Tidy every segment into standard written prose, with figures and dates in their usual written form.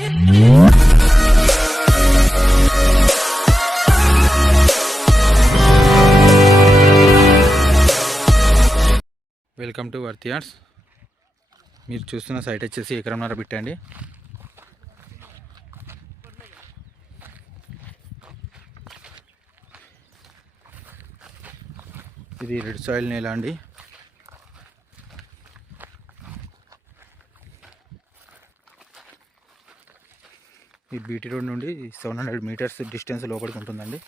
Welcome to worth yards. మీరు చూస్తున్న సైట్ వచ్చేసి ఎకరంన్నర బిట్ అండి. ఇది రెడ్ సాయిల్ నేల అండి. ఈ బీటీ రోడ్ నుండి 700 మీటర్స్ డిస్టెన్స్ లోపలికి ఉంటుందండి.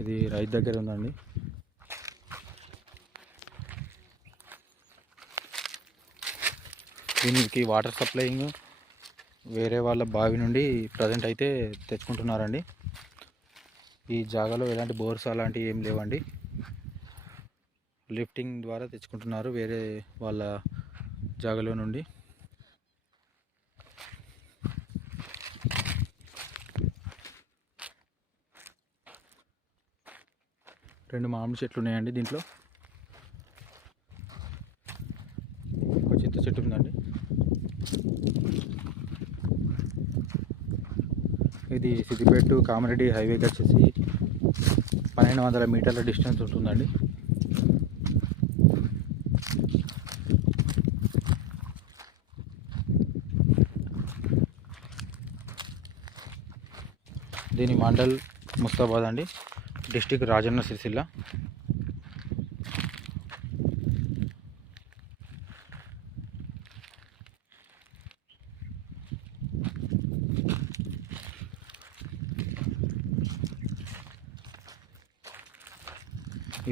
ఇది రైతు దగ్గర ఉందండి. దీనికి వాటర్ సప్లైయింగ్ వేరే వాళ్ళ బావి నుండి ప్రజెంట్ అయితే తెచ్చుకుంటున్నారండి. ఈ జాగాలో ఎలాంటి బోర్స్ అలాంటివి ఏం లేవండి. లిఫ్టింగ్ ద్వారా తెచ్చుకుంటున్నారు వేరే వాళ్ళ జాగాలో నుండి. రెండు మామిడి చెట్లు ఉన్నాయండి. దీంట్లో ఒక చింత చెట్టు ఉందండి. ఇది సిద్దిపేట టు కామారెడ్డి హైవేకి వచ్చేసి 1200 మీటర్ల డిస్టెన్స్ ఉంటుందండి. దీని మండల్ ముస్తాబాద్ అండి, డిస్టిక్ రాజన్న సిరిసిల్ల.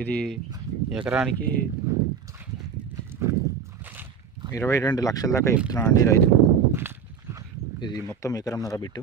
ఇది ఎకరానికి 22 లక్షల దాకా చెప్తున్నానండి రైతు. ఇది మొత్తం ఎకరంన్నర బిట్టు.